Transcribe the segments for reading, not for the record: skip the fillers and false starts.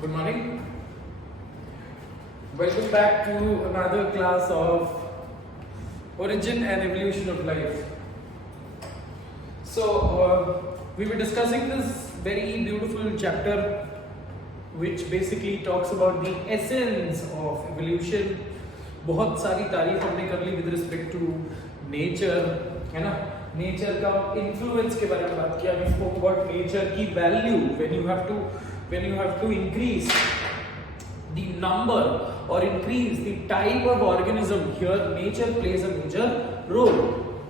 Good morning. Welcome back to another class of Origin and Evolution of Life. So, we were discussing this very beautiful chapter which basically talks about the essence of evolution. बहुत सारी तारीफ हमने कर ली with respect to nature, है ना? Nature का influence के बारे में बात किया. We spoke about nature की value when you have to increase the number or increase the type of organism. Here nature plays a major role,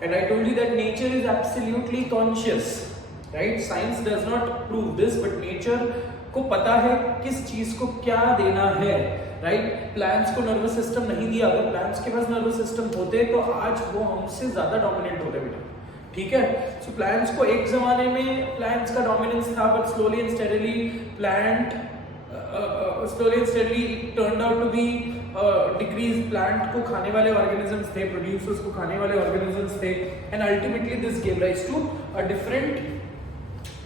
and I told you that nature is absolutely conscious, right? Science does not prove this, but nature को पता है किस चीज को क्या देना है, right? Plants को नर्वस सिस्टम नहीं दिया. अगर प्लांट्स के पास नर्वस सिस्टम होते तो आज वो हमसे ज्यादा डोमिनेंट होते बेटा. ठीक है. सो प्लांट्स को एक जमाने में प्लांट्स का डोमिनेंस था, but slowly and steadily turned out to be decrease. Plant को खाने वाले ऑर्गेनिजम्स थे, प्रोड्यूसर्स को खाने वाले ऑर्गेनिजम्स थे, and ultimately this gave rise to a different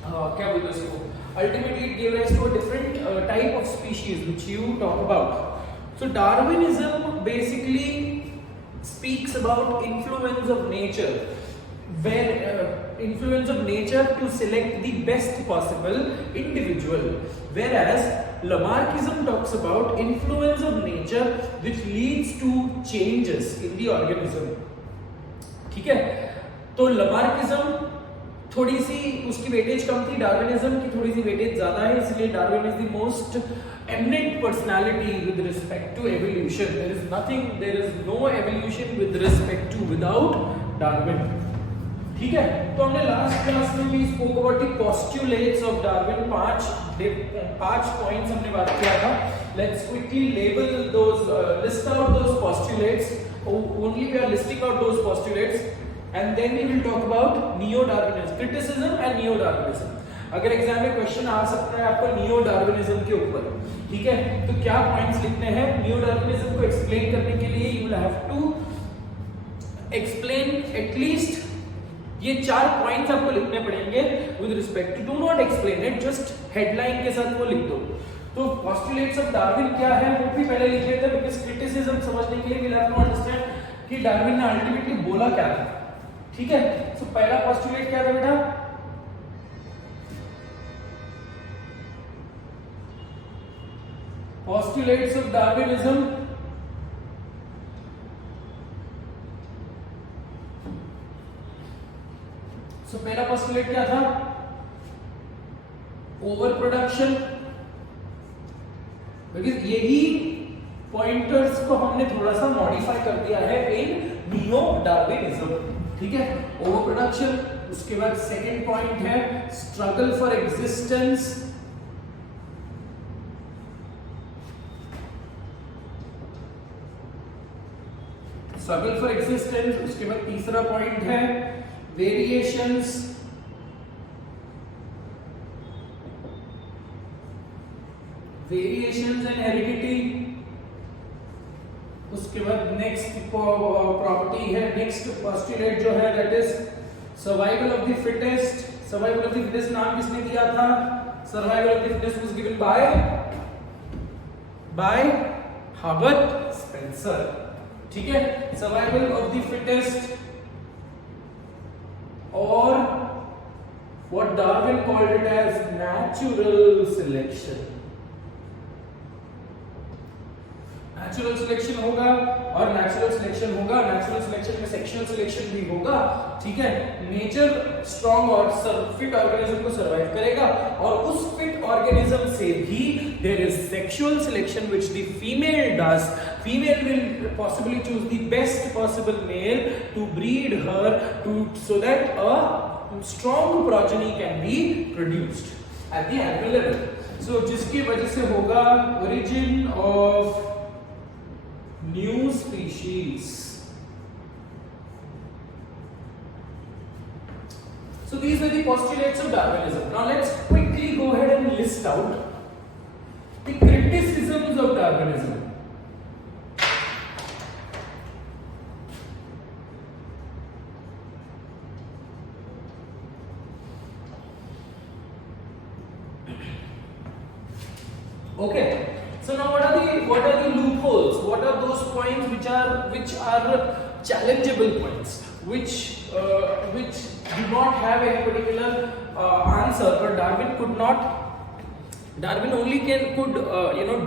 क्या बोलते हैं इसको, ultimately it gave rise to a different type of species which you talk about. So Darwinism basically speaks about influence of nature, where influence of nature to select the best possible individual, whereas Lamarckism talks about influence of nature which leads to changes in the organism. ठीक है. तो Lamarckism थोड़ी सी उसकी weightage कम थी, Darwinism की थोड़ी सी weightage ज्यादा है, इसलिए Darwin is the most eminent personality with respect to evolution. There is no evolution with respect to without Darwin. ठीक है. तो हमने लास्ट क्लास में भी spoke about the postulates of Darwin. पांच पॉइंट्स हमने बात किया था. Let's quickly label those, list out those postulates. Only we are listing out those postulates, and then we will talk about neo-Darwinism, criticism and neo-Darwinism. अगर exam में question आ सकता है आपको neo-Darwinism के ऊपर, ठीक है, तो क्या पॉइंट्स लिखने हैं? neo-Darwinism को एक्सप्लेन करने के लिए you will have to explain at least ये 4 पॉइंट्स आपको लिखने पड़ेंगे with respect to. do not explain it, just headline के साथ वो लिख दो. तो पोस्टुलेट्स ऑफ डार्विन क्या है वो भी पहले लिख लेते हैं, बिकॉज़ क्रिटिसिज्म समझने के लिए we'll have to understand कि डार्विन ने अल्टीमेटली बोला क्या था. ठीक है. सो पहला पोस्टुलेट क्या था बेटा? Postulates of Darwinism. सो पहला पोस्टुलेट क्या था? Over production. बिकॉज यही पॉइंटर्स को हमने थोड़ा सा मॉडिफाई कर दिया है इन नियो डार्विनिज्म. ठीक है. Over production. उसके बाद सेकेंड पॉइंट है struggle for existence. Struggle for existence. उसके बाद तीसरा पॉइंट है वेरिएशंस. Variations and heredity. उसके बाद नेक्स्ट प्रॉपर्टी है, नेक्स्ट पोस्टुलेट जो है that is survival of the fittest. Survival of the fittest नाम किसने दिया था? Survival of the fittest was given by Herbert Spencer. ठीक है. सर्वाइवल ऑफ द फिटेस्ट, और what Darwin called it as natural selection. Natural selection होगा, और natural selection होगा, नेचुरल सिलेक्शन में सेक्सुअल सिलेक्शन भी होगा. ठीक है. नेचर स्ट्रॉन्ग और फिट ऑर्गेनिज्म को सर्वाइव करेगा, और उस फिट ऑर्गेनिज्म से भी there is sexual selection which the female does. Female will possibly choose the best possible male to breed her to so that a strong progeny can be produced at the animal level. So जिसकी वजह से होगा origin of new species. So these are the postulates of Darwinism. Now let's quickly go ahead and list out the criticisms of Darwinism. Okay, so now what are the loopholes? What are those points which are challengeable points, which do not have any particular answer, but Darwin only could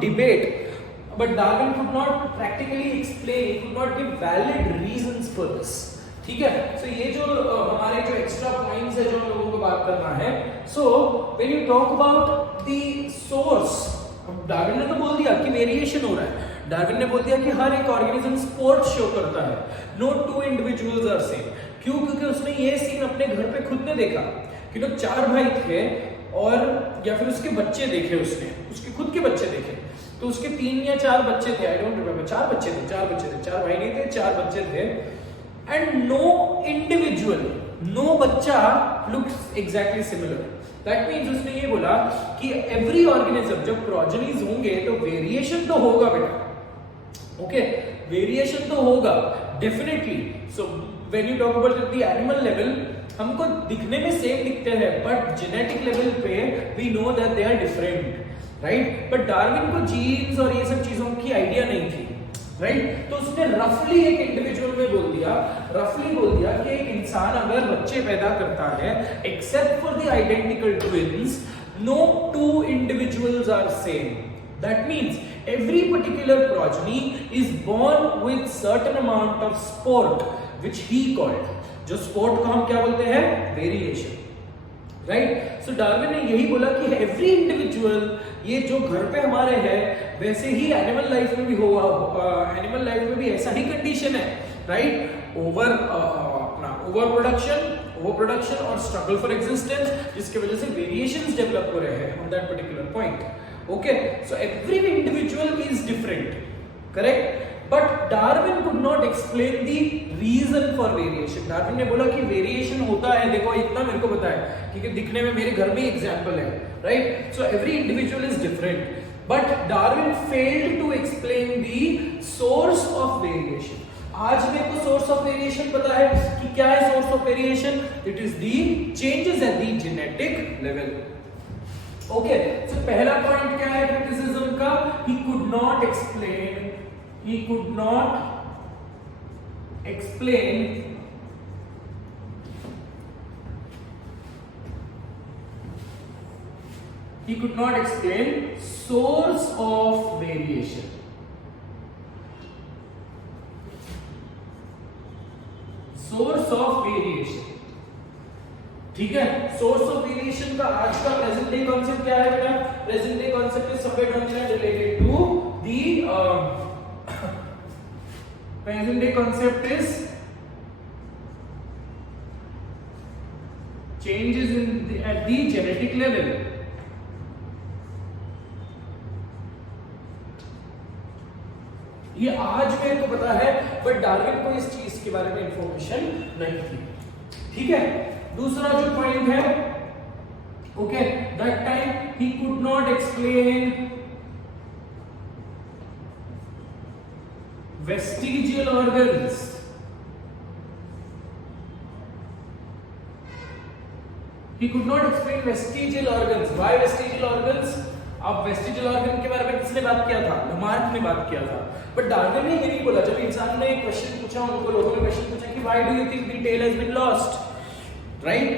debate, but Darwin could not practically explain, could not give valid reasons for this. ठीक है, so ये जो हमारे जो extra points है जो हम लोगों को बात करना है. So when you talk about the source, Darwin ने तो बोल दिया कि वेरिएशन हो रहा है. डार्विन ने बोल दिया कि हर एक ऑर्गेनिज्म स्पोर्ट शो करता है. No two individuals are same. क्यों? क्योंकि उसने ये सीन अपने घर पे खुद ने देखा कि लोग 4 भाई थे और या फिर उसके बच्चे देखे, उसके खुद के बच्चे देखे. तो उसके 3 या 4 बच्चे थे, आई डोंट रिमेंबर, 4 बच्चे थे, 4 भाई नहीं थे, 4 बच्चे थे. एंड नो इंडिविजुअल, नो बच्चा looks exactly similar. That means उसने ये बोला कि एवरी ऑर्गेनिज्म, जब प्रोजेनीज होंगे तो वेरिएशन तो होगा बेटा. ओके, वेरिएशन तो होगा definitely. So when you talk about the animal level, हमको दिखने में सेम दिखते हैं, बट जेनेटिक लेवल पे we know that they are different, right. But Darwin को जीन्स और ये सब चीजों की आइडिया नहीं थी, राइट. तो उसने रफली एक इंडिविजुअल में बोल दिया कि एक इंसान अगर बच्चे पैदा करता है, except for the identical twins, no two individuals are same. That means every particular progeny is born with certain amount of sport which he called, जो sport को हम क्या बोलते हैं? Variation, right. So डार्विन ने यही बोला कि every individual, ये जो घर पे हमारे है वैसे ही एनिमल लाइफ में भी होगा, एनिमल लाइफ में भी ऐसा ही कंडीशन है, राइट. ओवर प्रोडक्शन और स्ट्रगल फॉर एग्जिस्टेंस, जिसकी वजह से वेरिएशंस डेवलप हो रहे हैं on that particular point. Okay, so every individual is different, correct? But Darwin could not explain the reason for variation. Darwin ने बोला कि variation होता है, देखो इतना मेरे को पता है क्योंकि दिखने में मेरे घर में एग्जाम्पल है, right? So every individual is different, but Darwin failed to explain the source of variation. आज मेरे को source of variation पता है कि क्या है source of variation? It is the changes at the genetic level. Okay, तो पहला पॉइंट क्या है क्रिटिसिज्म का? he could not explain source of variation. ठीक है, सोर्स ऑफ वेरिएशन का आज का प्रेजेंट डे कॉन्सेप्ट क्या है बेटा? Present day concept is somewhere related to the present day concept is changes at the genetic level. ये आज मेरे को पता है, बट डार्विन को इस चीज के बारे में इंफॉर्मेशन नहीं थी. ठीक है, दूसरा जो पॉइंट है, okay, that time he could not explain vestigial organs. He could not explain vestigial organs. Why vestigial organs? अब वेस्टिजियल ऑर्गन के बारे में किसने बात किया था? लमार्क ने बात किया था. बट डार्विन ने ये नहीं बोला. जब इंसान ने क्वेश्चन पूछा, उनको लोगों ने क्वेश्चन पूछा कि why do you think the tail has been lost? Right?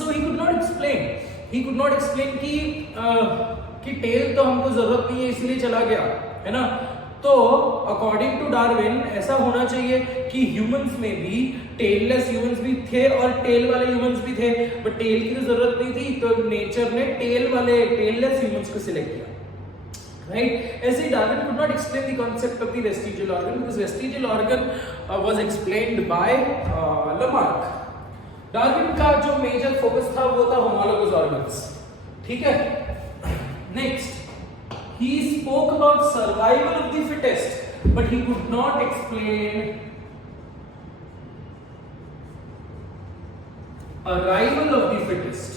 So he could not explain कि टेल तो हमको जरूरत नहीं है इसलिए चला गया, है ना. तो अकॉर्डिंग टू डार्विन ऐसा होना चाहिए कि ह्यूमंस में भी टेललेस ह्यूमंस भी थे और टेल वाले ह्यूमंस भी थे, बट टेल की तो जरूरत नहीं थी, तो नेचर ने टेललेस ह्यूमंस को सिलेक्ट किया, राइट. ऐसे ही Darwin could not explain the concept of the vestigial organ because vestigial organ was explained by Lamarck. Darwin का जो मेजर फोकस था वो था होमोलोगस ऑर्गन्स. ठीक है, next he spoke about survival of the fittest, but he could not explain arrival of the fittest.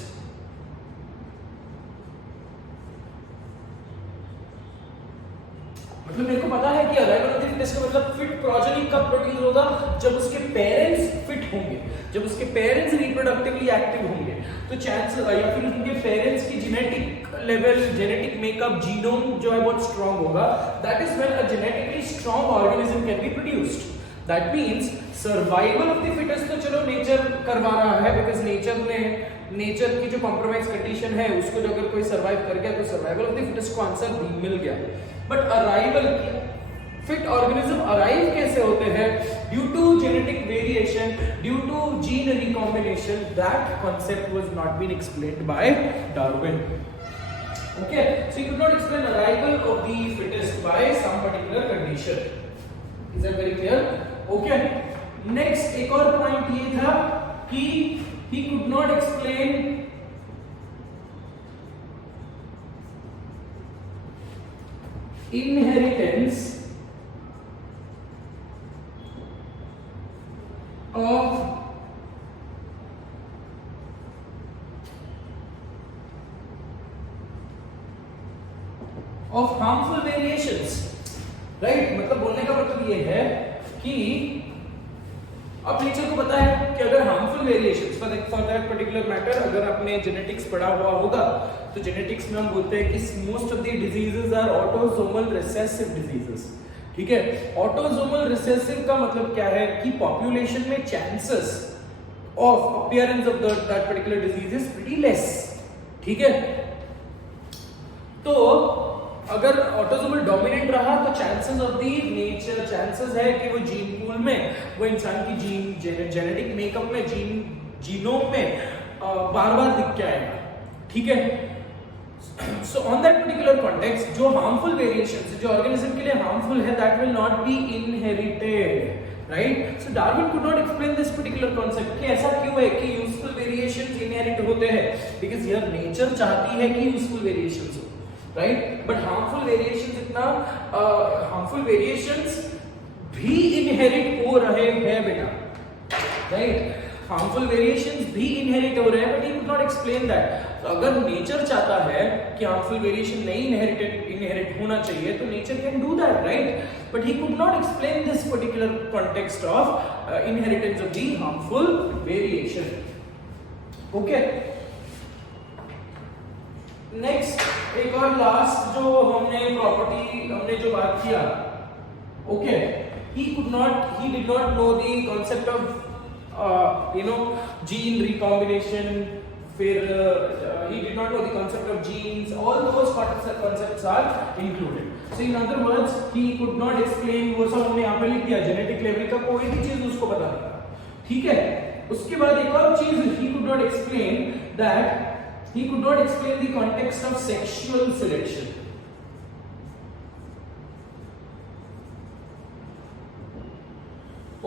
मतलब मेरे को पता है कि अराइवल ऑफ द फिटेस्ट का मतलब फिट प्रोजेनी कब प्रोड्यूस होगा? जब उसके पेरेंट्स फिट होंगे, जब उसके पेरेंट्स रिप्रोडक्टिवली एक्टिव होंगे. तो चांस या फिर उनके पेरेंट्स की genetic level, genetic makeup, genome जो है बहुत स्ट्रांग होगा, that is when a genetically strong organism can be produced. That means survival of the fittest तो चलो नेचर करवा रहा है, बिकॉज नेचर की जो कॉम्प्रोमाइज कंडीशन है उसको जो अगर कोई सर्वाइव कर गया तो सर्वाइवल ऑफ द फिटेस्ट को आंसर मिल गया। But arrival, fit organism arrive कैसे होते हैं? Due to genetic variation, due to gene recombination, that concept was not been explained by Darwin. Okay, so you could not explain arrival of the fittest by some particular condition. Is that very clear? Okay. Next, एक और point ये था कि he could not explain inheritance of harmful variations, right? मतलब बोलने का मतलब ये है कि अब नेचर को पता है कि अगर harmful variations for that particular matter, अगर आपने जेनेटिक्स पढ़ा हुआ होगा तो जेनेटिक्स में हम बोलते हैं कि most of the diseases are autosomal recessive diseases. ठीक है, ऑटोसोमल रिसेसिव का मतलब क्या है कि पॉपुलेशन में chances of appearance of that particular disease is pretty less. ठीक है, तो अगर ऑटोसोमल डोमिनेंट रहा तो chances of the nature, chances है कि वो जीन पूल में, वो इंसान की जेनेटिक मेकअप में, जीनोम में बार बार दिख के आएगा। ठीक है, so on that particular context जो हार्मफुल वेरिएशंस जो ऑर्गेनिज्म के लिए हार्मफुल है, that will not be inherited, right? So Darwin could not explain this particular concept कि ऐसा क्यों है कि यूजफुल वेरिएशंस इनहेरिट होते हैं, बिकॉज़ हियर नेचर चाहती है कि यूजफुल वेरिएशंस हो, राइट? बट हार्मफुल वेरिएशंस इतना हार्मफुल वेरिएशंस भी इनहेरिट हो रहे हैं बेटा, राइट? हार्मफुल वेरिएशंस भी इनहेरिट हो रहे हैं, but he could not explain that. तो अगर नेचर चाहता है कि हार्मफुल वेरिएशन नहीं इनहेरिट होना चाहिए तो nature can do that, right? But he could not explain this particular context of inheritance of the harmful variation. Okay, next एक और लास्ट जो हमने जो बात किया, okay, he did not know the concept of gene recombination, फिर he did not know the concept of genes, all those concepts are included. So in other words, he could not explain, वो सब हमने यहाँ पे लिख दिया, genetic level का कोई भी चीज उसको पता नहीं था। ठीक है, उसके बाद एक और चीज he could not explain that he could not explain the context of sexual selection.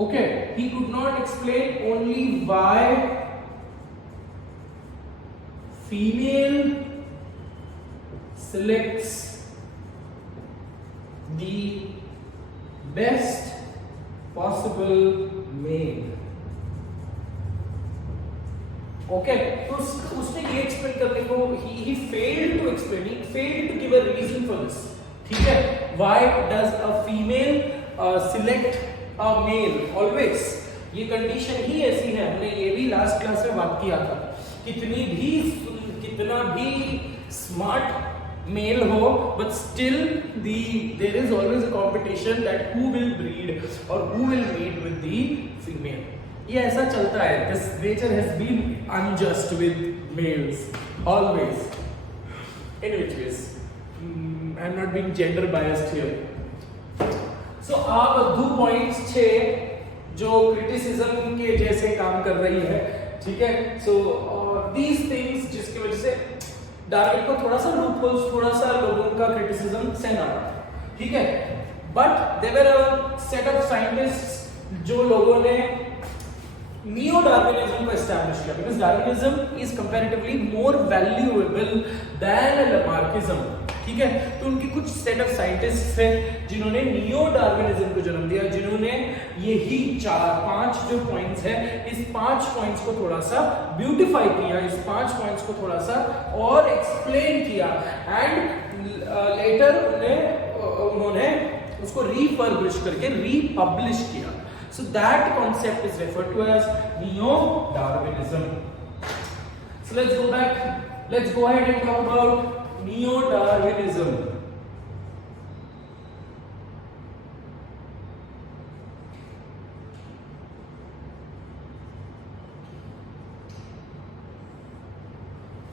Okay, he could not explain only why female selects the best possible male. Okay, तो उसने ये एक्सप्लेन करने को he failed to explain, he failed to give a reason for this. ठीक है, why does a female select a male always? ये condition ही ऐसी है, हमने ये भी लास्ट क्लास में बात किया था। कितना भी स्मार्ट मेल हो, but still there is always a competition that who will breed or who will mate with the female. ये ऐसा चलता है, this nature has been unjust with males always. In which case, I'm not being gender biased here. So आप 2 points 6 जो criticism के जैसे काम कर रही है, ठीक है? So these things जिसकी वजह से डार्विन को थोड़ा सा लूपहोल्स, थोड़ा सा लोगों का क्रिटिसिज्म सहना पड़ा, ठीक है? But there were a set of scientists जो लोगों ने neo-Darwinism को establish किया, because Darwinism is comparatively more valuable than Lamarckism, ठीक है? तो उनकी कुछ सेट ऑफ साइंटिस्ट थे जिन्होंने नियो-डार्विनिज्म को जन्म दिया, जिन्होंने यही 4-5 जो पॉइंट्स है, इस 5 पॉइंट्स को थोड़ा सा ब्यूटिफाई किया, इस 5 पॉइंट्स को थोड़ा सा और एक्सप्लेन किया, एंड लेटर उन्होंने उसको रिफर्बिश करके रीपब्लिश किया. So that concept is referred to as neo-Darwinism. So let's go back. Let's go ahead and talk about neo-Darwinism.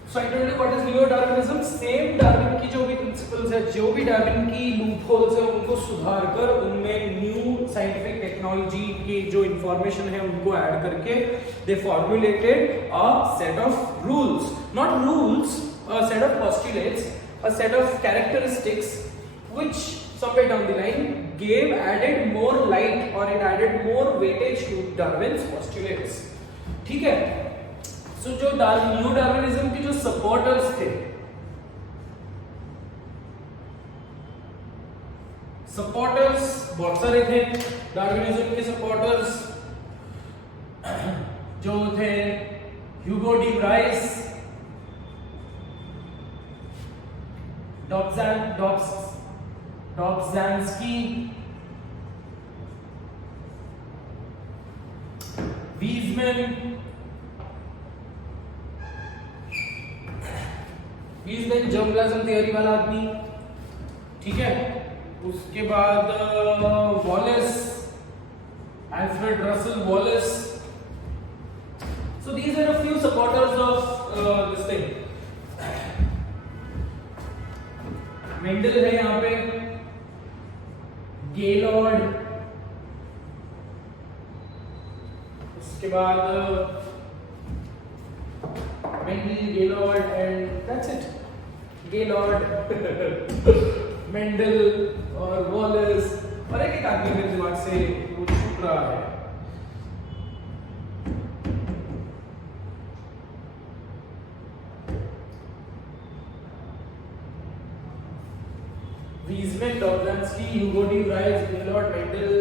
So I told you what is neo-Darwinism. Same Darwin की जो भी principles है, जो भी Darwin की loopholes है, उनको सुधार कर उनमें न्यू साइंटिफिक टेक्नोलॉजी की जो इंफॉर्मेशन है उनको ऐड करके they formulated a set of rules, not rules, a set of postulates, a set of characteristics which somewhere down the line gave added more light or it added more weightage to Darwin's postulates. ठीक है? So जो new Darwinism के जो supporters थे, supporters बहुत सारे थे Darwinism के सपोर्टर्स, जो थे Hugo de Vries, Dobzhansky, Weismann, germplasm theory वाला आदमी, ठीक है। उसके बाद Wallace, Alfred Russel Wallace. So these are a few supporters of this thing. Mendel है यहाँ पे, गेलॉर्ड, उसके बाद Mendel, Gaylord and that's it. Gaylord Mendel और वॉलेस और एक आदमी मेरे दिमाग से वो छूट रहा है। Weizmann, Dobzhansky, Hugo de Vries, Gaylord, Mendel,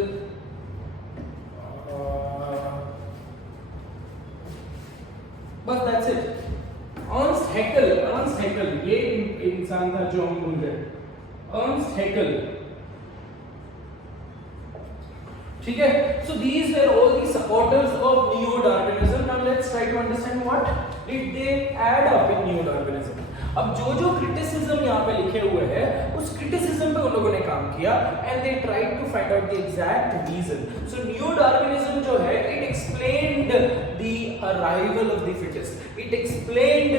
बस that's it. Ernst Haeckel ये इंसान था जो हम भूल गए, Ernst Haeckel, ठीक है। So these were all the supporters of neo-Darwinism. Now let's try to understand what did they add up in neo-Darwinism. अब जो क्रिटिसिज्म यहाँ पे लिखे हुए हैं उस क्रिटिसिज्म पे उन लोगों ने काम किया and they tried to find out the exact reason. So neo Darwinism जो है it explained the arrival of the fittest, it explained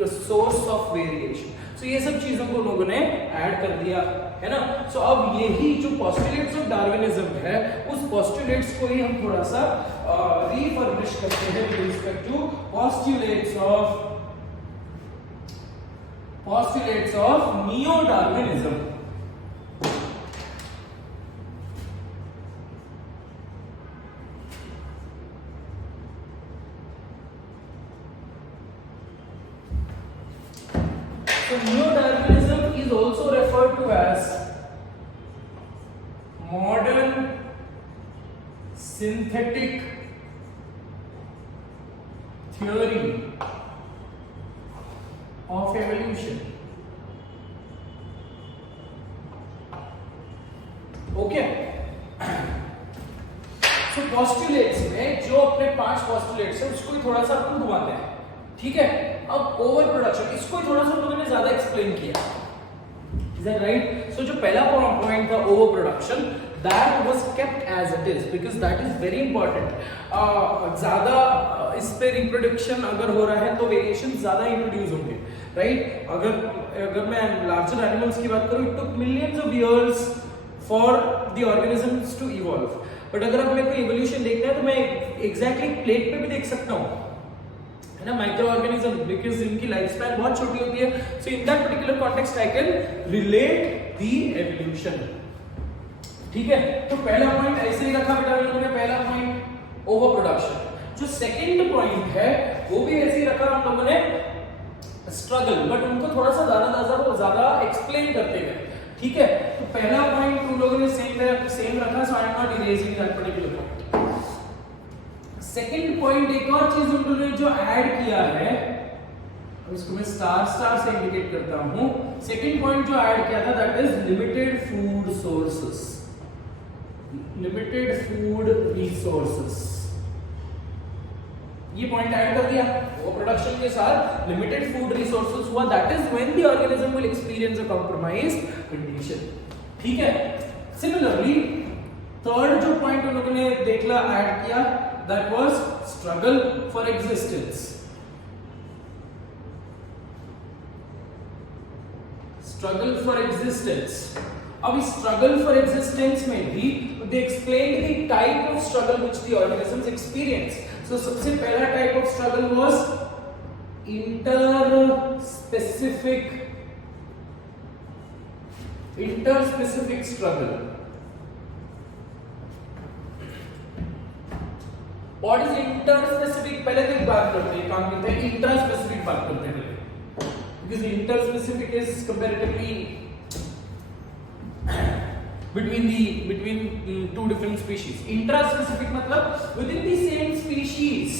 the source of variation. So ये सब चीजों को लोगों ने ऐड कर दिया है ना। सो अब यही जो पोस्टुलेट्स ऑफ डार्विनिज्म है उस पोस्टुलेट्स को ही हम थोड़ा सा रीफर्बिश करते हैं with respect to postulates of neo-Darwinism. So neo-Darwinism is also referred to as modern synthetic theory of evolution. Okay, so postulates में जो अपने 5 postulates है उसको ही थोड़ा सा अपन घुमाते हैं, ठीक है। अब ओवर प्रोडक्शन इसको थोड़ा सा लोगों ने ज्यादा एक्सप्लेन किया, इज दैट राइट। सो जो पहला पॉइंट था over production, that was kept as it is because that is very important. ज्यादा इस पे रिप्रोडक्शन अगर हो रहा है तो वेरिएशन ज्यादा इंट्रोड्यूस होंगे, राइट। अगर मैं लार्जर एनिमल्स की बात करूं, it took millions of years for the organisms to evolve, but अगर आप मेरे को इवोल्यूशन देखना है तो मैं एग्जैक्टली प्लेट पे भी देख सकता हूँ, है ना, माइक्रो ऑर्गेनिज्म, बिकॉज इनकी लाइफ स्पैन बहुत छोटी होती है। So in that particular context I can relate the evolution, ठीक है। तो पहला पॉइंट ऐसे ही रखा बेटा लोगों ने, पहला पॉइंट ओवर प्रोडक्शन। जो सेकंड पॉइंट है वो भी ऐसे ही रखा हम लोगों ने, स्ट्रगल, बट उनको थोड़ा सा ज्यादा एक्सप्लेन करते गए, ठीक है। तो पहला पॉइंट उन लोगों ने सेम रखा, so I am not erasing that particular point. Second point एक और चीज उन लोगों ने जो ऐड किया है, इसको मैं स्टार से इंडिकेट करता हूं। सेकंड पॉइंट जो ऐड किया था that is limited food sources, limited food resources. ये पॉइंट ऐड कर दिया, वो प्रोडक्शन के साथ लिमिटेड फूड रिसोर्सेज हुआ, that is when the organism will experience a compromised condition. ठीक है, सिमिलरली थर्ड जो पॉइंट उन्होंने देखला ऐड किया, that was struggle for existence. Struggle for existence. अब इस स्ट्रगल फॉर एग्जिस्टेंस में भी they explain the type of struggle which the organisms experience. So सबसे पहला type of struggle was interspecific struggle. What is interspecific? पहले तो एक बात करते हैं, काम करते हैं, इंट्रास्पेसिफिक बात करते हैं पहले, because interspecific is comparatively between two different species. Intraspecific मतलब within the same species,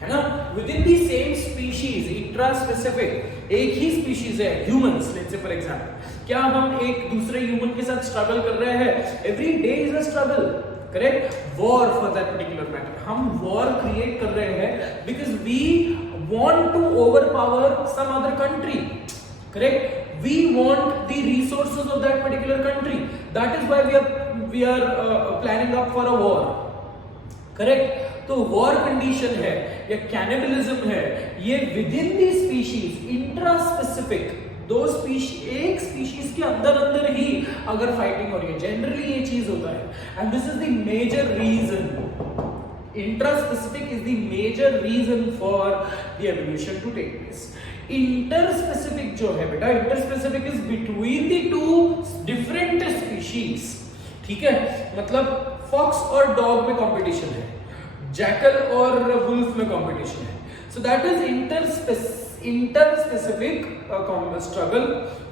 है ना, within the same species. Intraspecific एक ही species है, humans let's say for example, क्या हम एक दूसरे human के साथ struggle कर रहे हैं? Every day is a struggle, correct? War for that particular matter, हम war create कर रहे हैं because we want to overpower some other country, correct? We want the resources of that particular country. That is why we are planning up for a war. Correct? तो war condition है या cannibalism है, ये within the species, intraspecific, दो species, एक species के अंदर ही अगर fighting हो रही है, generally ये चीज होता है, and this is the major reason. Intraspecific is the major reason for the evolution to take place. Interspecific जो है बेटा, interspecific is between the two different species. ठीक है, मतलब फॉक्स और डॉग में कंपटीशन है, जैकल और वुल्फ में कंपटीशन है, so that is interspecific struggle.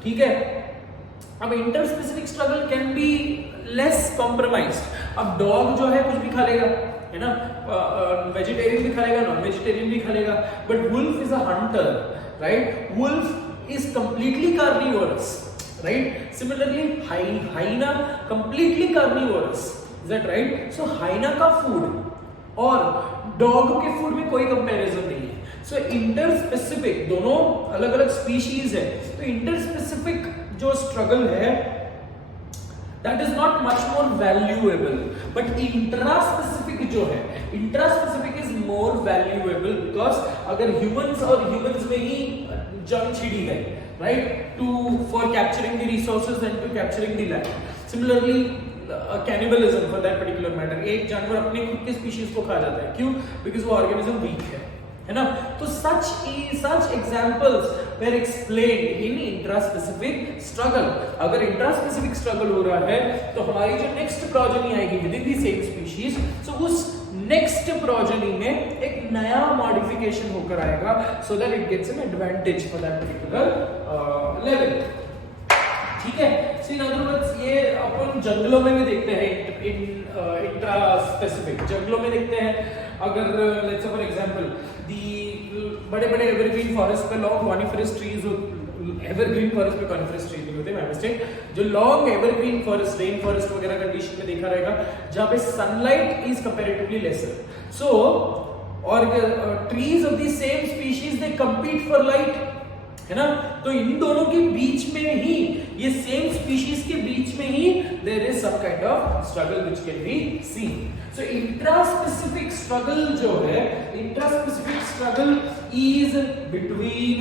ठीक है, अब interspecific struggle can be less compromised. अब डॉग जो है कुछ भी खा लेगा, है ना, वेजिटेरियन भी खा लेगा, नॉन वेजिटेरियन भी खा लेगा, but wolf is a hunter, right? Wolf is completely carnivorous, right? Similarly, hyena completely carnivorous, is that right? So hyena का food और dog के food में कोई comparison नहीं है। So interspecific, दोनों अलग अलग species है, तो interspecific जो struggle है that is not much more valuable, but intraspecific जो है, intraspecific is more valuable because अगर humans और humans में ही जंग छिड़ी गई, right, for capturing the resources and to capturing the land. Similarly, cannibalism for that particular matter, एक जानवर अपने खुद के species को खा जाता है, क्यों? Because वो organism weak है ना? तो such examples were explained in intraspecific struggle. अगर intraspecific struggle हो रहा है तो हमारी जो next progeny आएगी within the same species, so उस next progeny में एक नया modification होकर आएगा so that it gets an advantage for that particular level. ठीक है, so in other words ये अपन जंगलों में भी देखते हैं इंट्रास्पेसिफिक, जंगलों में देखते हैं। अगर लेट्स से फॉर एग्जांपल बड़े-बड़े एवरग्रीन फॉरेस्ट पे long coniferous trees, evergreen forest पे कॉनिफरस ट्रीज नहीं होते, माय मिस्टेक, जो long evergreen forest, rain forest वगैरह कंडीशन में देखा रहेगा जहां पे सनलाइट इज कंपैरेटिवली लेसर, सो और trees of the same species they compete for light, है ना, तो इन दोनों के बीच में ही, ये सेम स्पीशीज के बीच में ही there is some kind of struggle which can be seen. So intraspecific struggle जो है, intraspecific struggle is between,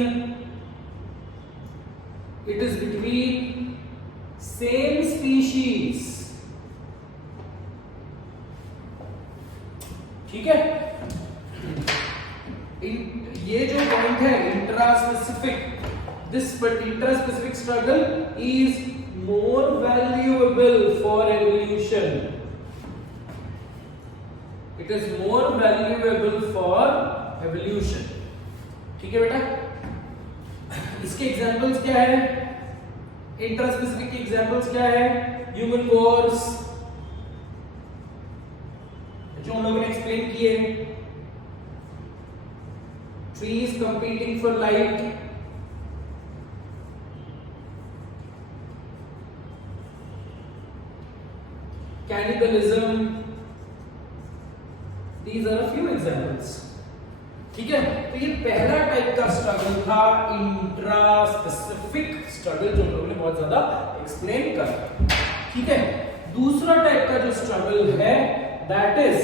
it is between same species. ठीक है, ये जो पॉइंट है intraspecific, this but intraspecific struggle is more valuable for evolution. It is more valuable for evolution. ठीक है बेटा, इसके एग्जांपल्स क्या है? इंट्रास्पेसिफिक के एग्जांपल्स क्या है? ह्यूमन वॉर्स जो हम लोगों ने एक्सप्लेन किए, trees competing for light, cannibalism, these are a few examples. ठीक है, तो ये पहला टाइप का स्ट्रगल था, इंट्रा स्पेसिफिक स्ट्रगल, जो हम लोगों ने बहुत ज्यादा एक्सप्लेन करा। ठीक है, दूसरा टाइप का जो स्ट्रगल है that is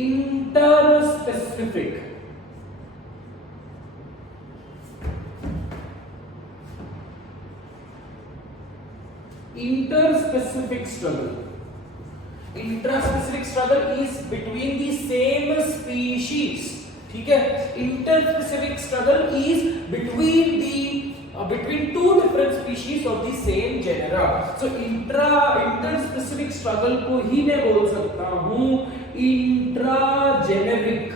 inter specific. Interspecific struggle. Intraspecific struggle is between the same species. ठीक है, interspecific struggle is between two different species of the same genera. So interspecific struggle को ही मैं बोल सकता हूं intrageneric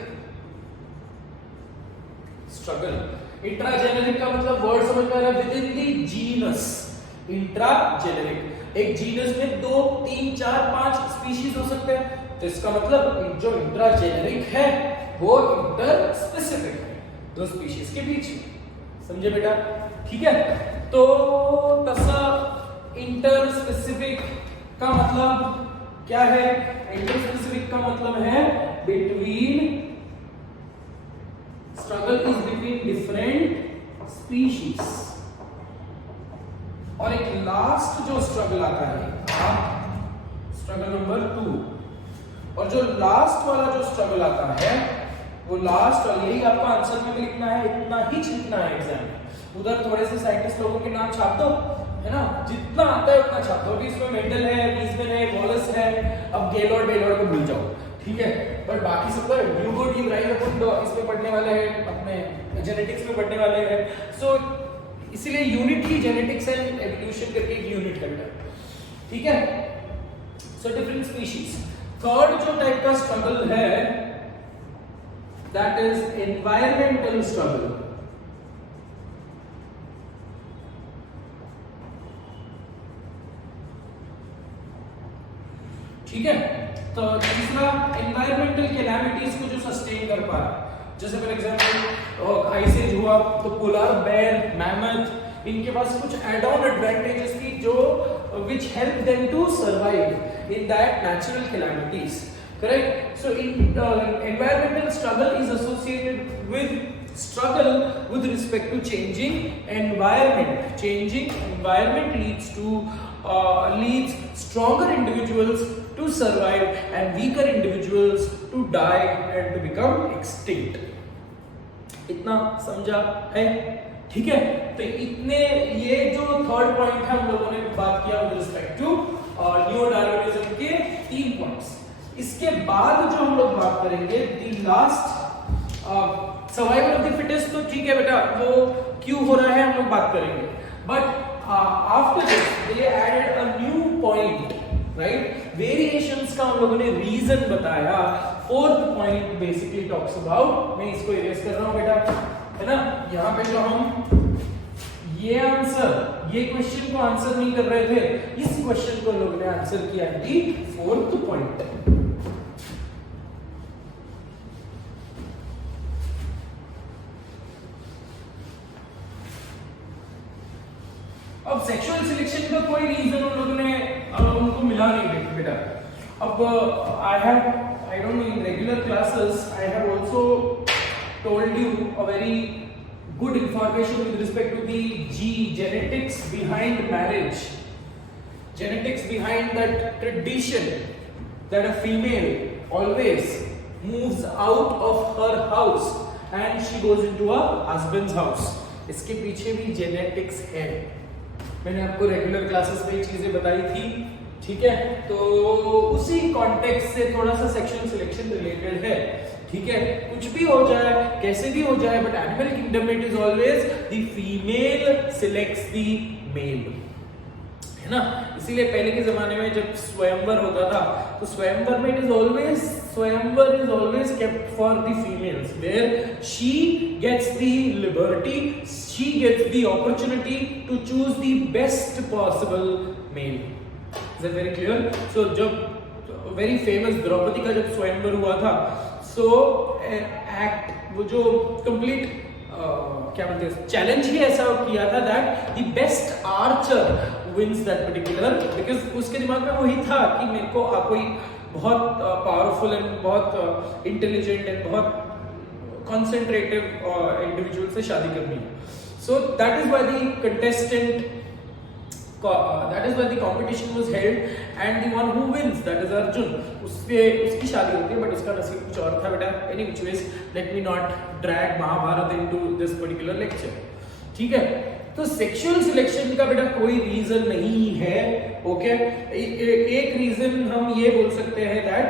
struggle. Intrageneric का मतलब वर्ड समझ में आ रहा है, within the genus. इंट्राजेनेरिक, एक जीनस में 2, 3, 4, 5 स्पीशीज हो सकते हैं, तो इसका मतलब जो इंट्राजेनेरिक है वो इंटर स्पेसिफिक है, दो स्पीशीज के बीच में। समझे बेटा? ठीक है, तो तसा इंटर स्पेसिफिक का मतलब क्या है? इंटर स्पेसिफिक का मतलब है between, struggle is between different species. और एक लास्ट जो स्ट्रगल आता है, स्ट्रगल नंबर 2, और जो लास्ट वाला जो स्ट्रगल आता है वो लास्ट वाला, यही आपका आंसर में भी लिखना है, इतना ही लिखना है एग्जाम में। उधर थोड़े से साइंटिस्ट लोगों के नाम छाप दो, है ना, जितना आता है उतना छाप दो। अभी इसमें मेंडल है, वीजमैन है, वॉलस है, अब गेलॉर्ड बेलॉर्ड को भूल जाओ, ठीक है, बट बाकी सब तो ह्यूगो डी राइवरवुड इसमें पढ़ने वाले हैं, अपने जेनेटिक्स में पढ़ने वाले हैं। सो इसलिए यूनिटी जेनेटिक्स एंड एवोल्यूशन करके एक यूनिट है बेटा, ठीक है। So different species. थर्ड जो टाइप का स्ट्रगल है दैट इज एनवायरमेंटल स्ट्रगल। ठीक है, तो तीसरा एनवायरमेंटल कैलामिटीज को जो सस्टेन कर पा रहा है, जैसे फॉर एग्जांपल आइस एज हुआ तो पोलर बेयर, मैमथ, इनके पास कुछ एड ऑन एडवांटेजेस थी जो which help them to survive in that natural calamities, correct? So environmental struggle is associated with struggle with respect to changing environment. Changing environment leads stronger individuals to survive and weaker individuals to die and to become extinct. इतना समझा है? ठीक है, तो इतने ये जो third point है हम लोगों ने बात किया with respect to new Darwinism के 3 पॉइंट्स। इसके बाद जो हम लोग बात करेंगे the last survival of the fittest, तो ठीक है बेटा, वो क्यों हो रहा है हम लोग बात करेंगे, but after this they added a new point, right? Variations का हम लोगों ने रीजन बताया। Fourth point basically talks about, मैं इसको इरेज कर रहा हूं बेटा, है ना, यहाँ पे जो हम ये आंसर, ये क्वेश्चन को आंसर नहीं कर रहे थे, इस क्वेश्चन को लोग ने आंसर किया दी फोर्थ पॉइंट। अब सेक्सुअल सिलेक्शन का कोई रीजन उन लोगों ने उनको मिला नहीं बेटा। अब I don't know, in regular classes I have also told you a very good information with respect to the genetics behind marriage, genetics behind that tradition that a female always moves out of her house and she goes into a husband's house। इसके पीछे भी genetics है, मैंने आपको regular classes में ये चीजें बताई थी, ठीक है, तो उसी कॉन्टेक्स्ट से थोड़ा सा सेक्सुअल सिलेक्शन रिलेटेड है, ठीक है। कुछ भी हो जाए, कैसे भी हो जाए, बट एनिमल किंगडम में it is always the female selects the male, है ना। इसीलिए पहले के जमाने में जब स्वयंवर होता था तो स्वयंवर में swayamvar is always kept for the females, where she gets the liberty, she gets the opportunity to choose the best possible male. Is that very clear? So जब वेरी फेमस द्रौपदी का जब स्वयंवर हुआ था, सो एक्ट वो जो कंप्लीट क्या बोलते हैं चैलेंज ही ऐसा किया था that the best archer wins that particular, because उसके दिमाग में वही था कि मेरे को कोई बहुत पावरफुल एंड बहुत इंटेलिजेंट एंड बहुत कॉन्सेंट्रेटिव इंडिविजुअल से शादी करनी है. So that is why the competition was held and the one who wins, that is Arjun, उसकी शादी होती है, but उसका नसीब कुछ और था बेटा. Any which ways, let me not drag Mahabharat into this particular lecture. ठीक है, तो सेक्सुअल सिलेक्शन का बेटा कोई रीजन नहीं है. ओके, एक रीजन हम ये बोल सकते हैं that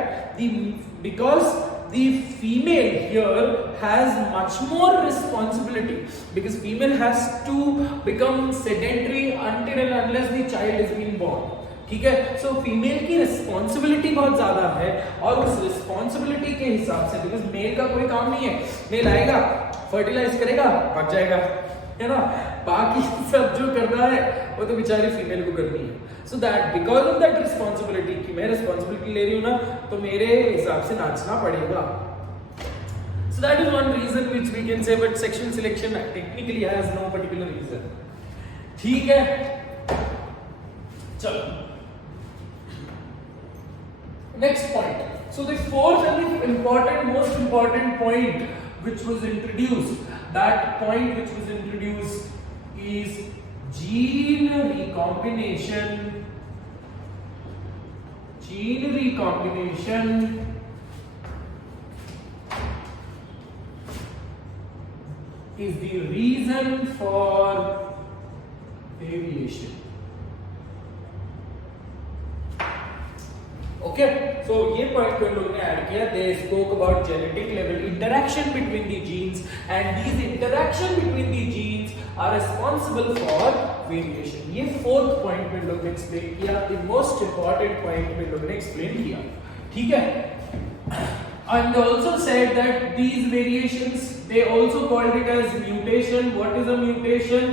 because the female here has much more responsibility, because female has to become sedentary until and unless the child is being born. ठीक है, सो फीमेल की रिस्पॉन्सिबिलिटी बहुत ज्यादा है, और उस रिस्पॉन्सिबिलिटी के हिसाब से, बिकॉज मेल का कोई काम नहीं है, मेल आएगा फर्टिलाइज करेगा भाग जाएगा, है ना, बाकी सब जो करना है वो तो बेचारी फीमेल को करनी है. So that because of that responsibility कि मैं रिस्पॉन्सिबिलिटी ले रही हूँ ना, तो मेरे हिसाब से नाचना पड़ेगा. So that is one reason which we can say, but sexual selection technically has no particular reason. ठीक है, चलो next point. So the fourth and important, most important point which was introduced, that point which was introduced is gene recombination. Gene recombination is the reason for variation. Okay, so ये point को इन लोगों ने add किया. They spoke about genetic level interaction between the genes, and these interaction between the genes are responsible for variation. ये fourth point में लोग ने explain किया, the most important point में लोग ने explain किया. ठीक है, and they also said that these variations, they also called it as mutation. What is a mutation?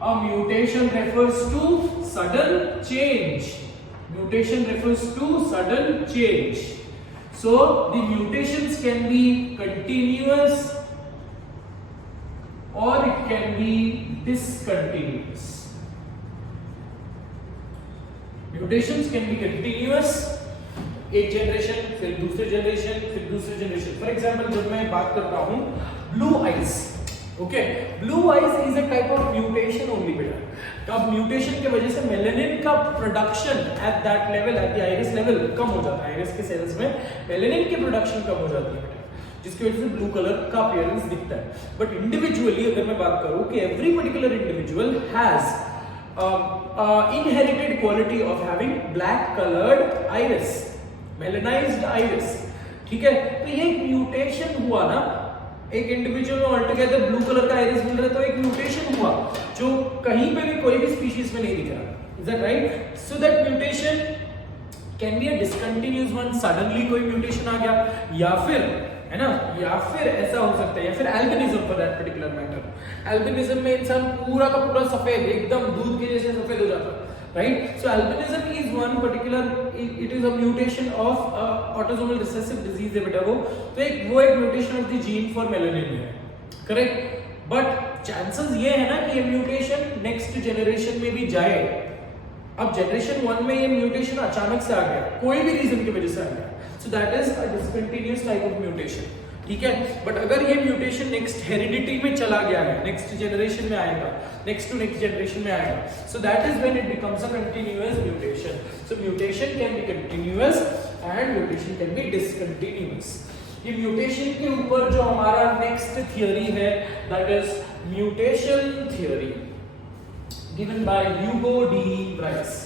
A mutation refers to sudden change. Mutation refers to sudden change. So the mutations can be continuous or it can be discontinuous. Mutations can be continuous, एक generation फिर दूसरे generation फिर दूसरे generation. For example जब मैं बात करता हूं blue eyes, okay, blue eyes is a type of mutation only बेटा. अब म्यूटेशन की वजह से मेलेनिन का production at that level, at the iris level कम हो जाता है. आइरिस के सेल्स में मेलेनिन की प्रोडक्शन कम हो जाती है बेटा, जिसकी वजह से ब्लू कलर का अपीयरेंस दिखता है. बट इंडिविजुअली अगर मैं बात करूं कि every particular individual has inherited quality of having black coloured iris, melanized iris. ठीक है, तो ये म्यूटेशन हुआ ना, एक इंडिविजुअल में ऑलटुगेदर ब्लू कलर का आइरिस मिल रहा है, तो एक म्यूटेशन हुआ जो कहीं पे भी कोई भी स्पीशीज में नहीं दिख रहा. Is that right? So that mutation can be a discontinuous one, suddenly कोई म्यूटेशन आ गया, या फिर, है ना, या फिर ऐसा हो सकता है, या फिर albinism for that particular matter. Albinism में इंसान पूरा का पूरा सफेद, एकदम दूध के जैसे सफेद हो जाता है, right? So albinism is one particular, it is a mutation of autosomal recessive disease है बेटा वो, तो वो एक mutation of the gene for melanin है, correct? But chances ये है ना कि ये mutation next generation में भी जाए. अब generation 1 में ये mutation अचानक से आ गया, कोई भी reason की वजह से आ गया, so that is a discontinuous type of mutation. ठीक है, बट अगर ये म्यूटेशन नेक्स्ट हेरिडिटी में चला गया है, नेक्स्ट जनरेशन में आएगा, नेक्स्ट टू नेक्स्ट जनरेशन में आएगा, सो that is when it becomes a continuous mutation. So mutation can B continuous and mutation can B discontinuous. ये म्यूटेशन के ऊपर जो हमारा नेक्स्ट थियरी है, that is mutation theory given by Hugo de Bryce.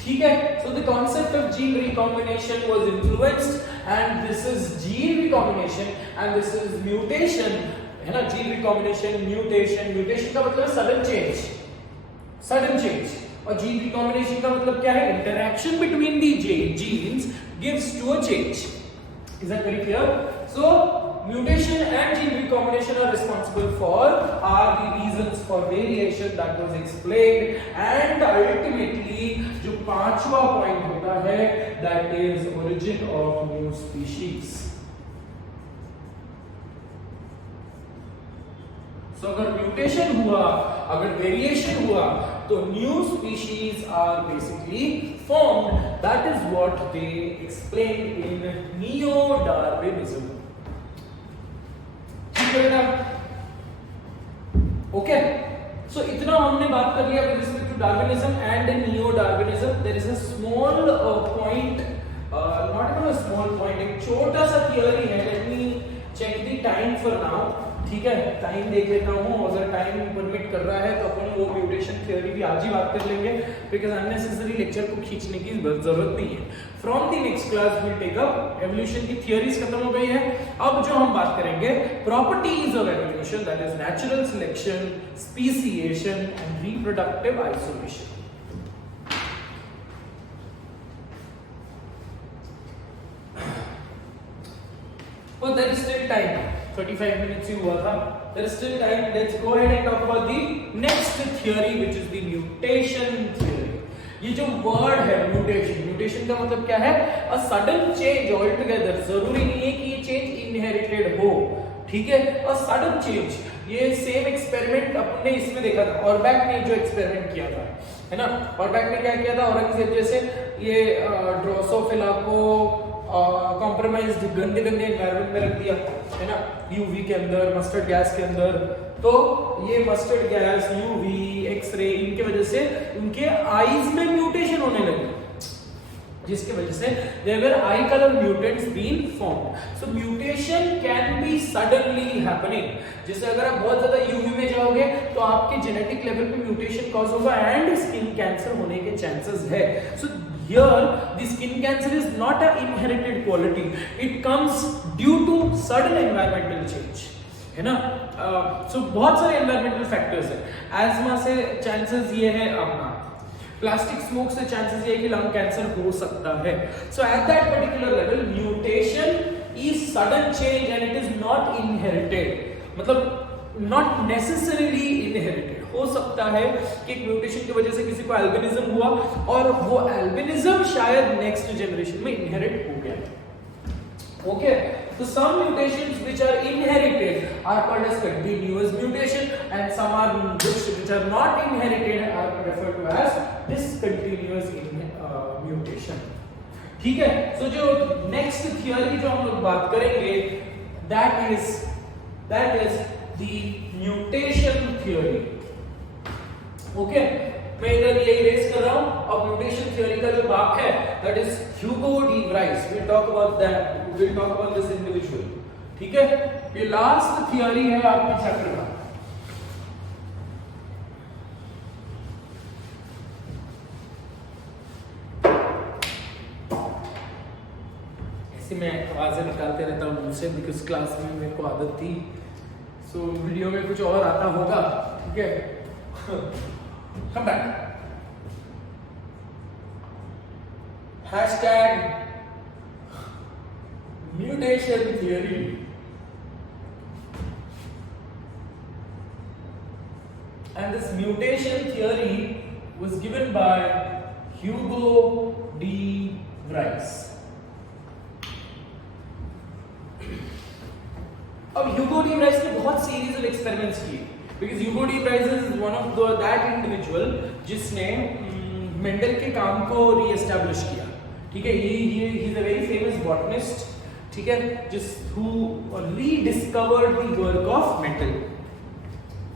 ठीक है, so the concept of gene recombination was influenced, and this is gene recombination and this is mutation, है ना. gene recombination, mutation, mutation का मतलब sudden change, sudden change, और gene recombination का मतलब क्या है? interaction between the genes gives to a change. Is that very clear? So mutation and gene recombination are responsible for, are the reasons for variation that was explained, and ultimately जो पांचवा point होता है, that is origin of new species. सो अगर mutation हुआ, अगर variation हुआ, तो new species are basically formed. That is what they explain in neo Darwinism. ठीक है बेटा? ओके, सो इतना हमने बात कर लिया with respect to Darwinism and neo Darwinism. There is a small point, not even a small point, एक छोटा सा थियरी है. Let me check the time for now. ठीक है, टाइम देख लेता हूँ. अगर टाइम परमिट कर रहा है तो अपन वो म्यूटेशन थ्योरी भी आज ही बात कर लेंगे, बिकॉज अननेसेसरी लेक्चर को खींचने की जरूरत नहीं है. From the next class will take up evolution की थियरीज खत्म हो गई है. अब जो हम बात करेंगे properties of evolution, that is natural selection, speciation and reproductive isolation. But there is still time. 35 minutes ही हुआ था. There is still time. Let's go ahead and talk about the next theory, which is the mutation theory. ये जो word है mutation, mutation का मतलब क्या है? A sudden change altogether. जरूरी नहीं है कि ये change inherited हो. ठीक है? A sudden change. ये सेम एक्सपेरिमेंट अपने इसमें देखा था. ऑरबैक ने जो एक्सपेरिमेंट किया था, है ना? ऑरबैक ने क्या किया था? औरंगजेब जैसे ये ड्रोसोफिला को कॉम्प्रोमाइज्ड गंदे गंदे एनवायरनमेंट में रख दिया, है ना, यूवी के अंदर, मस्टर्ड गैस के अंदर. तो ये मस्टर्ड गैस, यूवी, एक्सरे, इनके वजह से उनके आईज में म्यूटेशन होने लगे, जिसके वजह से there were eye colour mutants been formed. So mutation can be suddenly happening. जैसे अगर आप बहुत ज्यादा यूवी में जाओगे तो आपके जेनेटिक लेवल पे म्यूटेशन कॉज होगा एंड स्किन कैंसर होने के चांसेस है. सो here the skin cancer is not an inherited quality, it comes due to sudden environmental change, है ना. so बहुत सारे environmental factors है. asthma से chances ये है अपना, प्लास्टिक स्मोक से चांसेस ये है कि लंग कैंसर हो सकता है. So at that particular level mutation is sudden change and it is not inherited. मतलब नॉट नेसेसरीली इनहेरिटेड. हो सकता है कि एक म्यूटेशन की वजह से किसी को एल्बिनिज्म हुआ और वो एल्बिनिज्म शायद नेक्स्ट जनरेशन में इनहेरिट हो गया. Okay, so some mutations which are inherited are called as continuous mutation and some are which are not inherited are referred to as discontinuous mutation. ठीक है, so जो next theory जो हम लोग बात करेंगे that is the mutation theory. Okay, मैं इधर ये इरेज कर रहा हूं. अब म्यूटेशन थ्योरी का जो बाप है that is Hugo de rice. Will talk about that, will talk about this individual. ठीक है, ये लास्ट थ्योरी है आपके चैप्टर का. ऐसे मैं आवाजें निकालते रहता हूं मुझसे बिकॉज क्लास में मेरे को आदत थी. सो वीडियो में कुछ और आता होगा. ठीक है, come back. Hashtag mutation theory. And this mutation theory was given by Hugo D. Rice. अब ह्यूगो डी राइस ने बहुत सीरीज ऑफ एक्सपेरिमेंट्स किए. Because Hugo D. Rice is one of that individual जिसने मेंडल के काम को रीएस्टैब्लिश किया. ठीक है, he is a very famous botanist. ठीक है, who rediscovered the work of Mendel.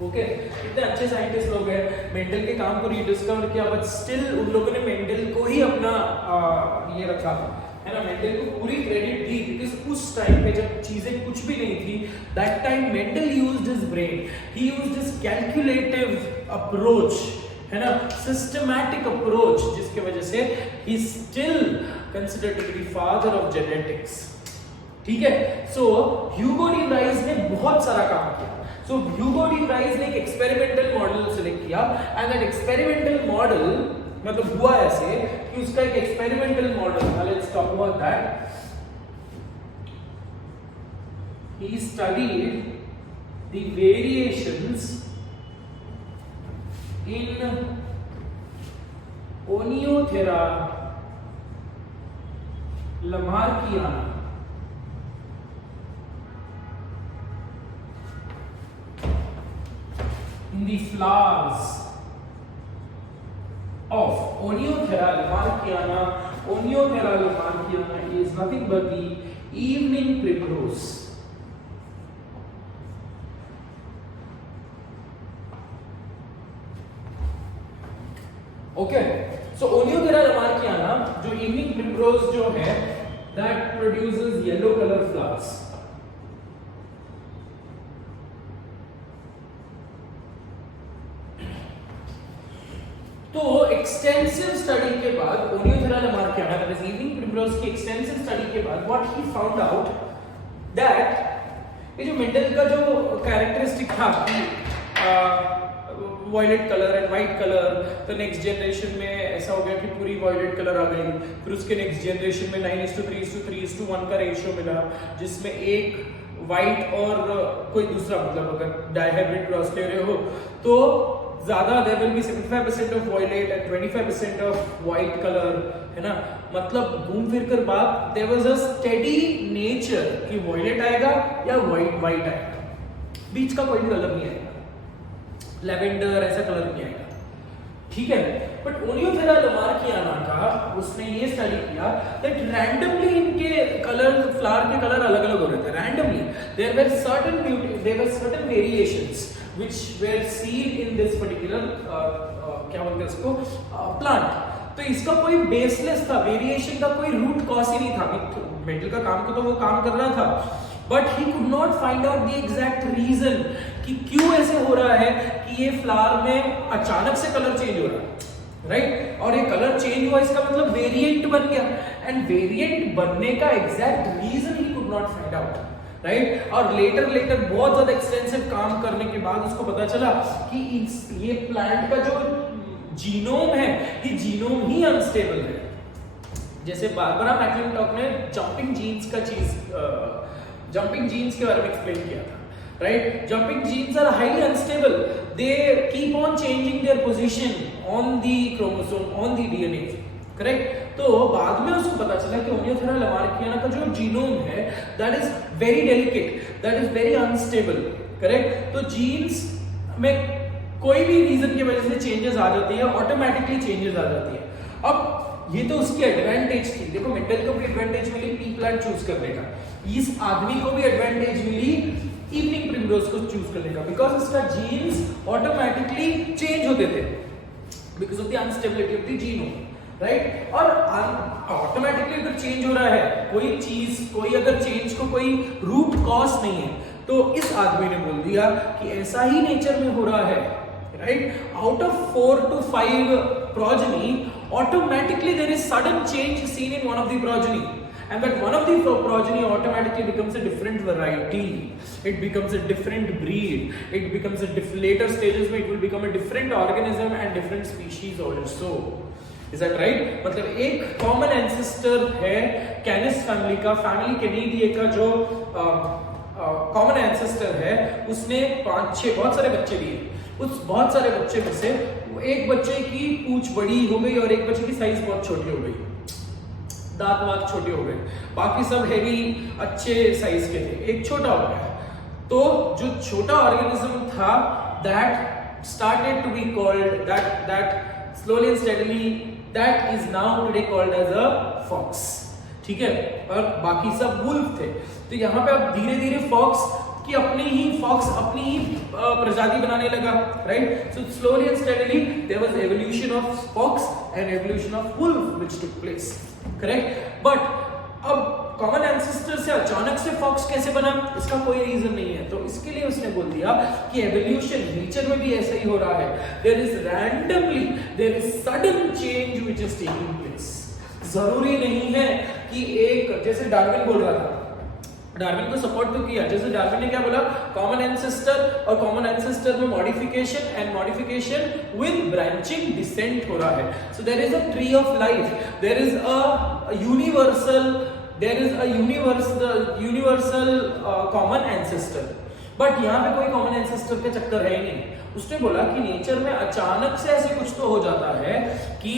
Okay, इतने अच्छे साइंटिस्ट लोग हैं, मेंडल के काम को रीडिस्कवर किया, बट स्टिल उन लोगों ने मेंडल को ही अपना ये रखा, है ना. मेंडल को पूरी क्रेडिट दी बिकॉज उस टाइम पे जब चीजें कुछ भी नहीं थी, that time Mendel used his brain, he used his calculative approach, है ना, सिस्टमैटिक अप्रोच, जिसके वजह से ही still considered to be father of genetics. ठीक है, सो ह्यूगो डी राइस ने बहुत सारा काम किया. सो ह्यूगो डी राइस ने एक एक्सपेरिमेंटल मॉडल सेलेक्ट किया एंड दैट एक्सपेरिमेंटल मॉडल मतलब हुआ ऐसे कि उसका एक experimental model, let's talk about that. He studied the variations in oenothera lamarckiana. in the flowers of Oenothera lamarckiana. Oenothera lamarckiana is nothing but the evening primrose. Okay, so Oenothera lamarckiana जो evening primrose जो है that produces yellow color flowers. तो extensive study के बाद Oenothera lamarckiana that is evening primrose की extensive study के बाद what he found out that ये जो मेंडल का जो कैरेक्टरिस्टिक था कि violet colour and white colour, तो नेक्स्ट जनरेशन में ऐसा हो गया कि पूरी वॉयलेट कलर आ गई, फिर उसके नेक्स्ट जनरेशन में 9:3:3:1 का रेशियो मिला जिसमें एक व्हाइट और कोई दूसरा, मतलब अगर डायहाइब्रिड क्रॉस ले रहे हो तो ज्यादा there will be 75% of violet and 25% of white colour, है ना। मतलब घूम फिर कर बात there was a steady nature कि वॉयलेट आएगा या व्हाइट आएगा, बीच का कोई भी कलर नहीं आएगा, लेवेंडर ऐसा कलर नहीं आएगा, ठीक है। बट Oenothera lamarckiana का उसने ये स्टडी किया दैट रैंडमली इनके कलर, फ्लावर के कलर अलग अलग हो रहे थे randomly. There were certain variations which were seen in this particular क्या बोलते हैं इसको प्लांट। तो इसका कोई बेसलेस था, वेरिएशन का कोई रूट कॉज ही नहीं था। मेंटल का काम तो वो काम कर रहा था but he could not find out the exact reason कि क्यों ऐसे हो रहा है कि ये फ्लावर में अचानक से कलर चेंज हो रहा है, राइट। और ये कलर चेंज हुआ इसका मतलब वेरिएंट बन गया, एंड वेरिएंट बनने का exact reason he could not find out, right. और लेटर बहुत ज्यादा एक्सटेंसिव काम करने के बाद उसको पता चला कि ये प्लांट का जो जीनोम है ये जीनोम ही अनस्टेबल है। जैसे बारबरा मैक्लिंटॉक ने जंपिंग जीन्स के बारे में एक्सप्लेन किया था, right. Jumping genes are highly unstable, they keep on changing their position on the chromosome, on the DNA, correct. तो बाद में उसको पता चला कि Oenothera lamarckiana का जो जीनोम है that is very delicate, that is very unstable, correct. तो जीन्स में कोई भी रीजन की वजह से चेंजेस आ जाती है, ऑटोमेटिकली चेंजेस आ जाती है। अब ये तो उसकी एडवांटेज थी, देखो मेंटल को भी एडवांटेज मिली पी प्लांट चूज करने का, इस आदमी को भी एडवांटेज मिली इवनिंग प्रिमरोज को चूज करने का, बिकॉज इसका जीन्स ऑटोमेटिकली चेंज होते थे because of the instability of the genome, right. और ऑटोमेटिकली अगर चेंज हो रहा है कोई चीज, कोई अगर चेंज को कोई रूट कॉज नहीं है, तो इस आदमी ने बोल दिया कि ऐसा ही नेचर में हो रहा है, right. Out of 4 to 5 progeny, automatically there is sudden change seen in one of the progeny, and that one of the progeny automatically becomes a different variety, it becomes a different breed, it becomes a later stages where it will become a different organism and different species also. Is that right? मतलब एक common ancestor है कैनिस family का, family कैनिडिए का जो common ancestor है, उसने 5-6 बहुत सारे बच्चे दिए। उस बहुत सारे बच्चे में से एक बच्चे की पूंछ बड़ी हो गई और एक बच्चे की साइज बहुत छोटी हो गई, दांत वात छोटे हो गए, बाकी सब हेवी अच्छे साइज के थे, एक छोटा हो गया। तो जो छोटा ऑर्गेनिज्म था that started to be called that slowly and steadily that is now today called as a fox, ठीक है। और बाकी सब वुल्फ थे। तो यहाँ पे अब धीरे धीरे फॉक्स अपनी ही प्रजाति बनाने लगा, right. So slowly and steadily there was evolution of fox and evolution of wolf which took place, correct. But अब कॉमन एंसेस्टर से अचानक से फॉक्स कैसे बना, इसका कोई रीजन नहीं है। तो इसके लिए उसने बोल दिया कि एवोल्यूशन नेचर में भी ऐसा ही हो रहा है, there is randomly there is sudden change which is taking place. जरूरी नहीं है कि एक, जैसे डार्विन बोल रहा था, डार्विन को सपोर्ट तो किया, जैसे डार्विन ने क्या बोला, कॉमन एंसेस्टर और कॉमन एंसेस्टर में modification and modification with branching descent हो रहा है। So there is a tree of life, there is a universal common ancestor. But यहाँ पे कोई कॉमन एंसेस्टर के चक्कर है ही नहीं। उसने बोला कि नेचर में अचानक से ऐसे कुछ तो हो जाता है कि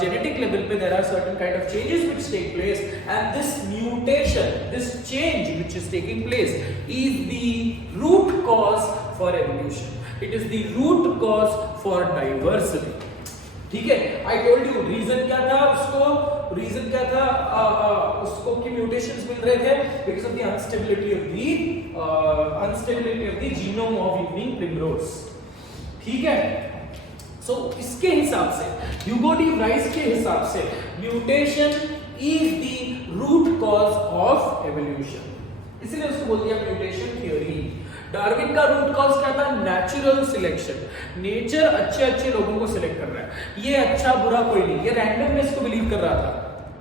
जेनेटिक लेवल पे there are certain kind of changes which take place, and this mutation, this change which is taking place is the root cause for evolution. It is the root cause for diversity. ठीक है, I told you reason क्या था उसको, reason क्या था उसको कि mutations मिल रहे थे because of the instability of the genome of evening primrose. ठीक है, so इसके हिसाब से ह्यूगो डी राइस के हिसाब से mutation is the root cause of evolution, इसलिए उसको बोल दिया म्यूटेशन थ्योरी। डार्विन का रूट कॉज क्या था? Natural selection. नेचर अच्छे अच्छे लोगों को सिलेक्ट कर रहा है, ये अच्छा बुरा कोई नहीं, ये रैंडमनेस को बिलीव कर रहा था।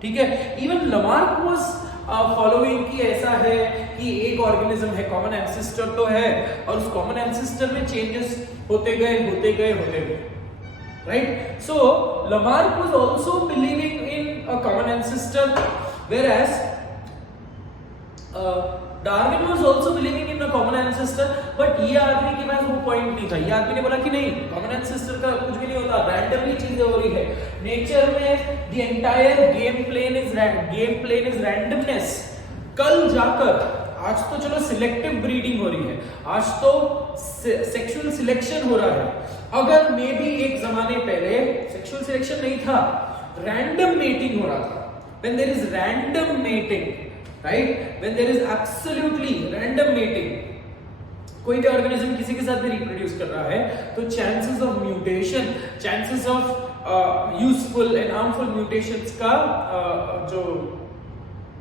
ठीक है, इवन लमार्क वाज फॉलोइंग कि ऐसा है कि एक ऑर्गेनिज्म है, कॉमन एंसेस्टर तो है, और उस कॉमन एंसेस्टर में चेंजेस होते गए। Right? So Lamarck was also believing in a common ancestor, whereas Darwin was also believing in a common ancestor, but ये आदमी के पास वो पॉइंट नहीं था। ये आदमी ने बोला कि नहीं, कॉमन एंसेस्टर का कुछ भी नहीं होता, रैंडमली चीजें हो रही है। नेचर में the entire game plane is randomness। कल जाकर, आज तो चलो सिलेक्टिव ब्रीडिंग हो रही है, आज तो सेक्सुअल सिलेक्शन हो रहा है, अगर मे बी एक जमाने पहले सेक्सुअल सिलेक्शन नहीं था, रैंडम मेटिंग हो रहा था। When there is random mating, right? When there is absolutely random mating, कोई भी ऑर्गेनिज्म किसी के साथ भी रिप्रोड्यूस कर रहा है, तो chances of mutation, chances of useful and harmful mutations का जो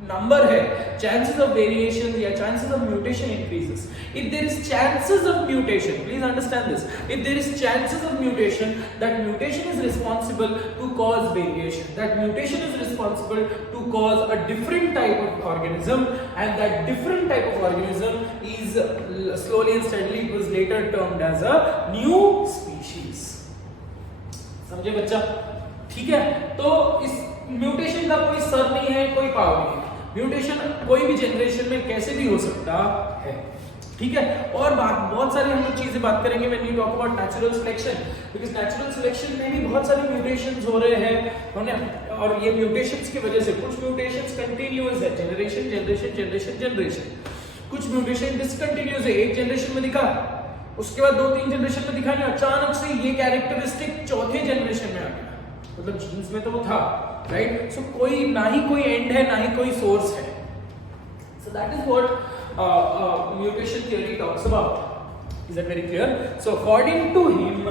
नंबर है, chances of variation या chances of mutation increases. If there is chances of mutation, please understand this, if there is chances of mutation, that mutation is responsible to cause variation, that mutation is responsible to cause a different type of organism, and that different type of organism is slowly and steadily, it was later termed as a new species. समझे बच्चा? ठीक है, तो इस mutation का कोई sir नहीं है, कोई पावर नहीं है। म्यूटेशन कोई भी जनरेशन में कैसे भी हो सकता है। ठीक है, और बहुत सारी हम लोग चीजें बात करेंगे when we talk about natural selection, because natural selection में भी बहुत सारे म्यूटेशंस हो रहे हैं, और ये म्यूटेशंस की वजह से कुछ म्यूटेशंस कंटीन्यूअस है, जनरेशन, कुछ म्यूटेशन डिसकंटीन्यूअस है, एक जनरेशन में दिखा, उसके बाद 2-3 जनरेशन में दिखा नहीं, अचानक से ये कैरेक्टरिस्टिक चौथे जनरेशन में आ गया, मतलब जीन्स में तो वो था, राइट? सो कोई ना ही कोई एंड है, ना ही कोई सोर्स है। So that is what mutation theory talks about. Is that very clear? So according to him,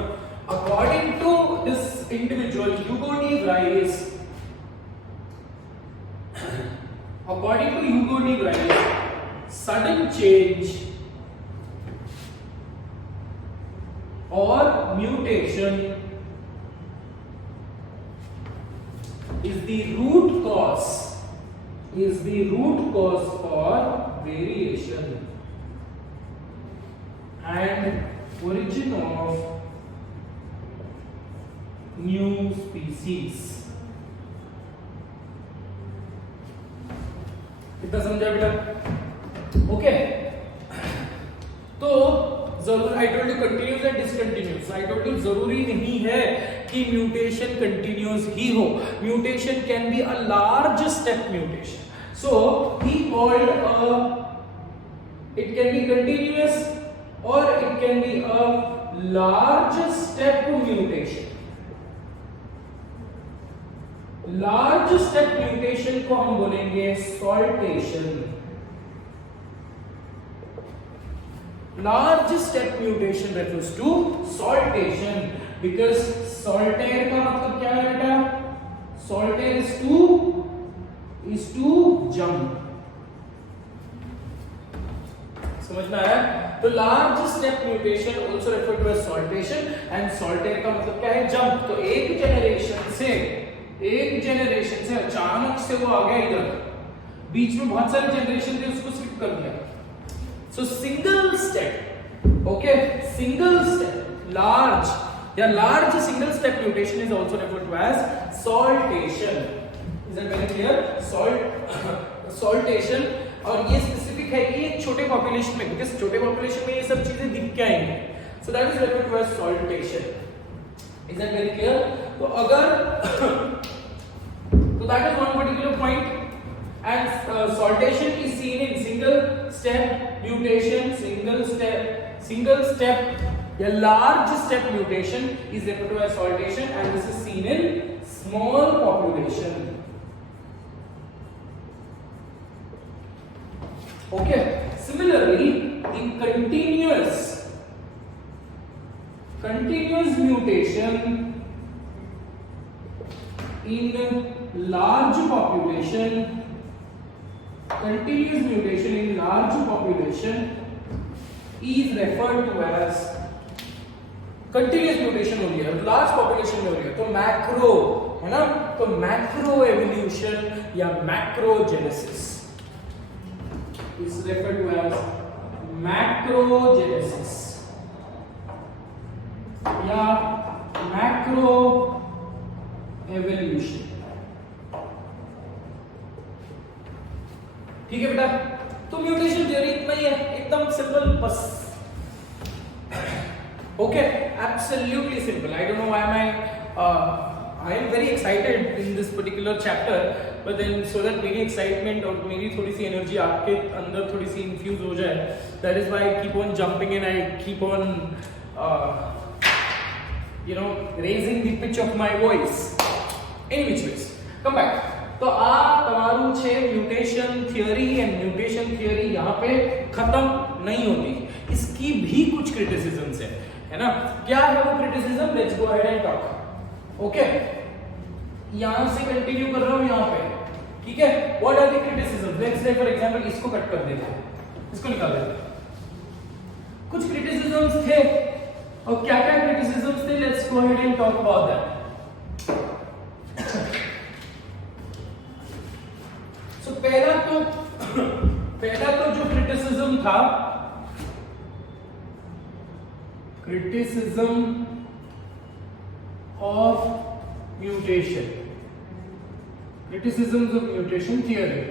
according to this individual Hugo de Rice, according to Hugo de Rice, sudden change और mutation is the root cause for variation and origin of new species. कितना समझा बेटा? Okay, तो जरूर I told you continuous and discontinuous, I told you जरूरी नहीं है कि म्यूटेशन कंटिन्यूस ही हो, mutation can be a large step mutation, so he called it can be continuous और it can be a large step mutation. Large step mutation को हम बोलेंगे saltation. Large step mutation refers to saltation, because saltaire का मतलब क्या है बेटा? Saltaire is to jump. समझ में आया? तो large step mutation also referred to as saltation, and saltaire का मतलब क्या है? Jump. तो एक जनरेशन से अचानक से वो आ गया इधर, बीच में बहुत सारे जनरेशन थे, उसको स्किप कर दिया। So single step, okay, single step, large single step mutation is also referred to as saltation. Is that very clear? Saltation, और ये स्पेसिफिक है कि एक छोटे पॉपुलेशन में, क्योंकि छोटे पॉपुलेशन में ये सब चीजें दिख के आएंगी, so that is referred to as saltation. Is that very clear? तो अगर तो that is one particular point, and saltation is seen in single step mutation, single step single step a large step mutation is referred to as saltation, and this is seen in small population. Okay, similarly in continuous mutation in large population, continuous mutation in large population is referred to as continuous mutation हो रही है large population में हो रही है तो macro है ना, तो मैक्रो एवोल्यूशन या मैक्रोजेनेसिस is referred to as macrogenesis या macro evolution. ठीक है बेटा, तो म्यूटेशन थ्योरी इतना ही है, एकदम सिंपल बस. Okay, absolutely simple. I don't know why I am very excited in this particular chapter, but then so that मेरी excitement और मेरी थोड़ी सी energy आपके अंदर थोड़ी सी infuse हो जाए, that is why I keep on jumping and I keep on raising the pitch of my voice. In which ways? Come back. तो आ તમારું છે mutation theory and mutation theory यहाँ पे खत्म नहीं होती, इसकी भी कुछ क्रिटिसिज्म्स है ना. क्या है वो criticism? Let's go ahead and talk. Okay, यहां से कंटिन्यू कर रहा हूं यहाँ पे, ठीक है. What are the criticism? Let's say for example इसको कट कर देते हैं, इसको निकाल देते हैं. कुछ क्रिटिसिज्म्स थे और क्या क्या क्रिटिसिज्म्स थे, let's go ahead and talk about that. So पहला तो जो क्रिटिसिज्म था, criticism of mutation, criticisms of mutation theory.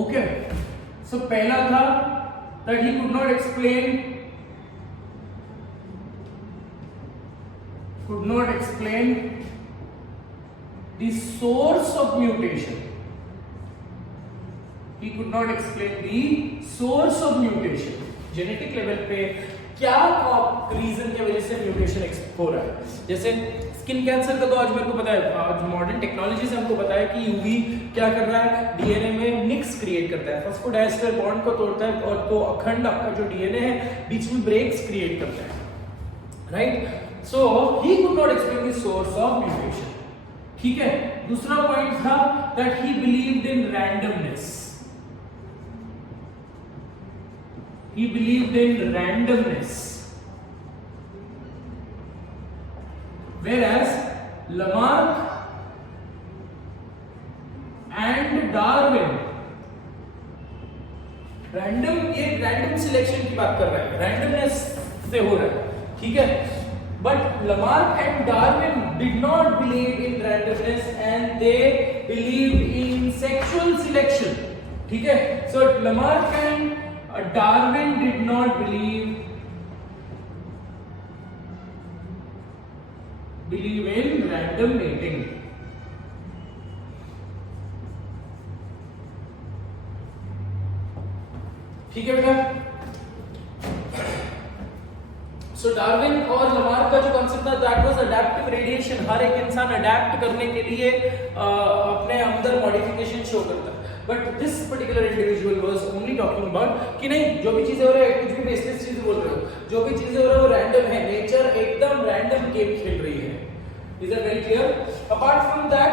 Okay, so पहला था that he could not explain the source of mutation. He could not explain the source of mutation. Genetic level पे क्या reason की वजह से म्यूटेशन हो रहा है. जैसे स्किन कैंसर का तो आज मेरे को पता है, आज मॉडर्न टेक्नोलॉजी से हमको पता है कि यूवी क्या कर रहा है, डीएनए में निक्स क्रिएट करता है, फॉस्फोडाइस्टर बॉन्ड को तोड़ता है और तो अखंड आपका जो डीएनए है बीच में ब्रेक्स क्रिएट करता है, right. So he could not explain the source of mutation. ठीक है. दूसरा पॉइंट था that he believed in randomness. He believed in randomness, whereas Lamarck and Darwin random selection की बात कर रहा है, रैंडमनेस से हो रहा है, ठीक है. But Lamarck and Darwin did not believe in randomness and they believed in sexual selection. ठीक है. So Lamarck and Darwin did not believe in random mating. ठीक है बेटा. सो डार्विन और लमार्क का जो कॉन्सेप्ट था दैट वाज अडैप्टिव रेडिएशन. हर एक इंसान अडैप्ट करने के लिए अपने अंदर मॉडिफिकेशन शो करता है. But this particular individual was only talking about कि नहीं, जो भी चीजें हो रहा है, कुछ भी बेसलेस चीज बोल रहे हो, जो भी चीजें हो रहा है वो रैंडम है, नेचर एकदम रैंडम गेम खेल रही है. Is that very clear? Apart from that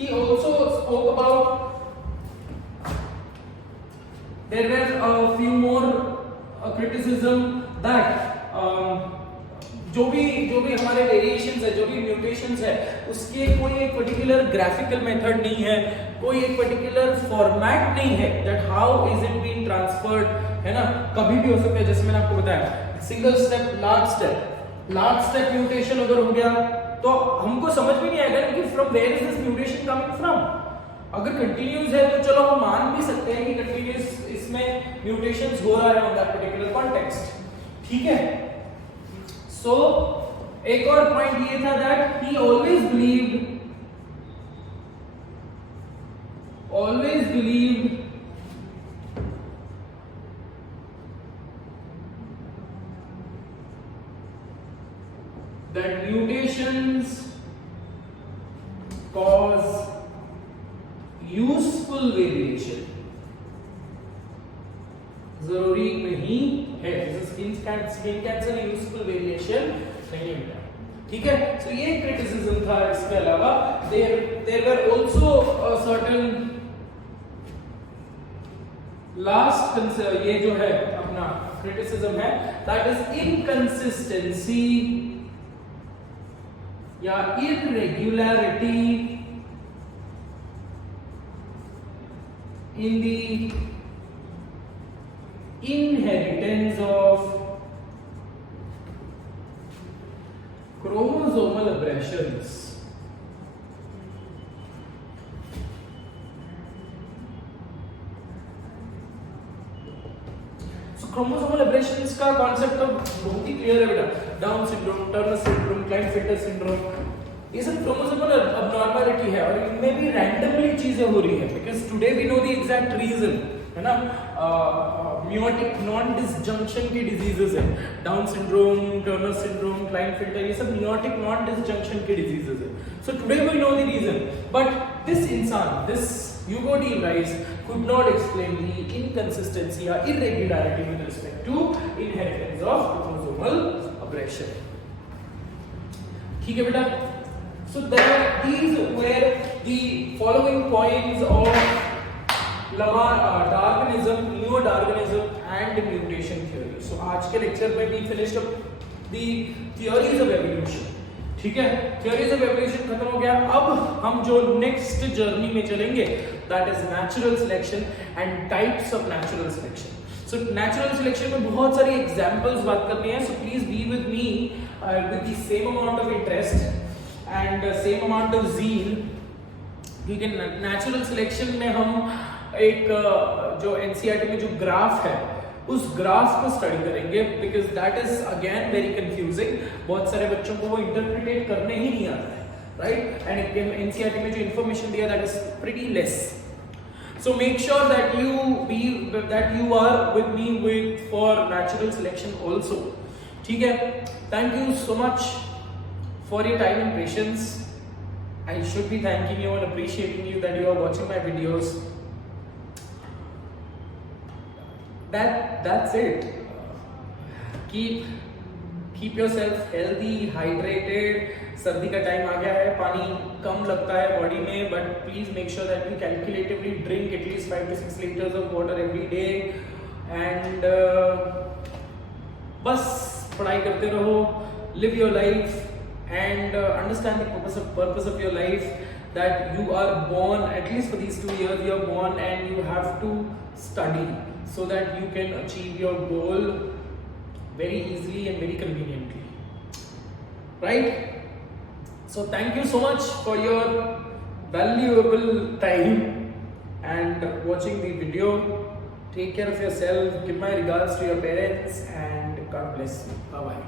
he also spoke about there were a few more criticism that जो भी हमारे वेरिएशंस है, जो भी म्यूटेशंस है, उसके कोई एक पर्टिकुलर ग्राफिकल मेथड नहीं है, कोई एक पर्टिकुलर फॉर्मेट नहीं है that how is it being transferred, है ना. कभी भी हो सकता है, जैसे मैंने आपको बताया single step, large step mutation अगर हो गया तो हमको समझ में नहीं आएगा कि from where is this mutation coming from. अगर कंटिन्यूस है तो चलो हम मान भी सकते हैं कि कंटिन्यूस इसमें म्यूटेशंस हो रहा है ऑन दैट पर्टिकुलर कॉन्टेक्स्ट. ठीक है. सो एक और पॉइंट ये था that he always believed that mutations cause useful variation. जरूरी नहीं है, स्किन कैंसर यूजफुल वेरिएशन नहीं है, ठीक है। सो ये क्रिटिसिज्म था। इसके अलावा there were also certain last ये जो है अपना क्रिटिसिज्म है, दैट इज इनकंसिस्टेंसी या irregularity in the inheritance of chromosomal aberrations. So chromosomal aberrations का कॉन्सेप्ट तो बहुत ही क्लियर है बेटा। Down syndrome, Turner syndrome, Klinefelter syndrome, ये सब क्रोमोसोमल अबनॉर्मलिटी है और इनमें भी रैंडमली चीजें हो रही है, because today we know the exact reason, है ना। मियोटिक नॉन डिसजंक्शन की डिजीजेस है, Down syndrome, Turner syndrome, Klinefelter, ये सब मियोटिक नॉन डिसजंक्शन की डिजीजेस है। So today we know the reason, but this इंसान, this Hugo D. Rice could not explain the inconsistency or irregularity with respect to inheritance of chromosomal aberration. ठीक है बेटा। So these were the following points of Darwinism, neo-Darwinism and mutation theory. So आज के lecture में we finished up the theories of evolution. ठीक है, theories of evolution खत्म हो गया। अब हम जो नेक्स्ट जर्नी में चलेंगे, that is natural selection and types of natural selection. So natural selection में बहुत सारी examples बात करनी है, so please be with me with the same amount of interest and same amount of zeal, क्योंकि natural selection में हम एक जो NCERT में जो ग्राफ है उस ग्राफ को स्टडी करेंगे, because that is again very confusing. बहुत सारे बच्चों को वो इंटरप्रिटेट करने ही नहीं आता है, राइट। एंड एनसीईआरटी में जो इंफॉर्मेशन दिया that is pretty less, so make sure that you are with me with for natural selection also, ठीक है। Thank you so much for your time and patience. I should be thanking you and appreciating you that you are watching my videos. That's it. Keep yourself healthy, hydrated. सर्दी का time आ गया है, पानी कम लगता है body में, but please make sure that you calculatively drink at least 5 to 6 liters of water every day. And बस पढ़ाई करते रहो, live your life and understand the purpose of your life, that you are born, at least for these 2 years you are born and you have to study so that you can achieve your goal very easily and very conveniently, right? So thank you so much for your valuable time and watching the video. Take care of yourself, give my regards to your parents and God bless you. Bye bye.